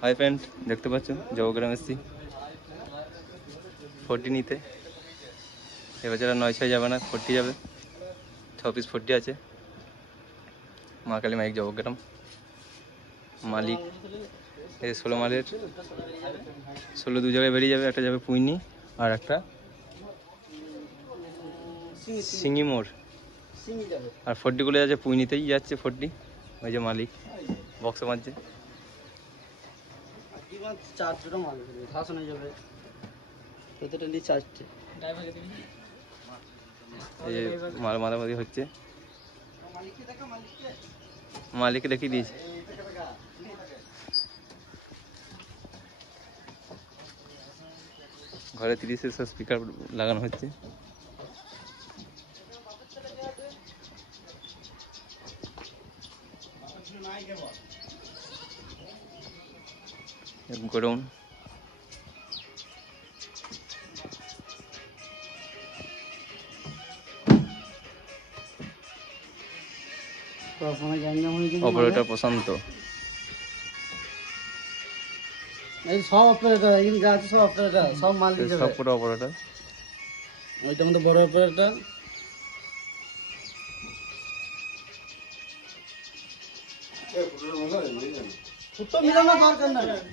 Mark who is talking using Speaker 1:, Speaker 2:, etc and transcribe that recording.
Speaker 1: Hi friend দেখতে পাচ্ছ? জবগ্রাম এসছি। ফোরটি নিতে। এবছর আর নয় ছয় যাবে না, ফোরটি যাবে। ছ পিস ফোরটি আছে। মা কালী মাইক জবগ্রাম মালিক। এই ষোলো মালের। ষোলো দু জায়গায় বেরিয়ে যাবে। একটা যাবে পুইনি আর একটা সিঙ্গি মোড়। আর ফোরটিগুলো যাচ্ছে পুইনিতেই যাচ্ছে ফোরটি। ওই যে মালিক। বক্সে মারছে
Speaker 2: চারটে মাল ঘাস নিয়ে যাবে। প্রতিটা নিয়ে চারটে।
Speaker 1: এই যে মাল মারামারি হচ্ছে। মালিককে দেখিয়ে দিয়েছে। ঘরে তিরিশে সব স্পিকার লাগানো হচ্ছে।
Speaker 2: হয়ে গেছে
Speaker 1: অপারেটর প্রশান্ত
Speaker 2: এই সব অপারেটর এখানে যা আছে সব অপারেটর সব মাল নিয়ে
Speaker 1: সব পুরো অপারেটর
Speaker 2: ওইটা মধ্যে বড় অপারেটর 你他妈真的。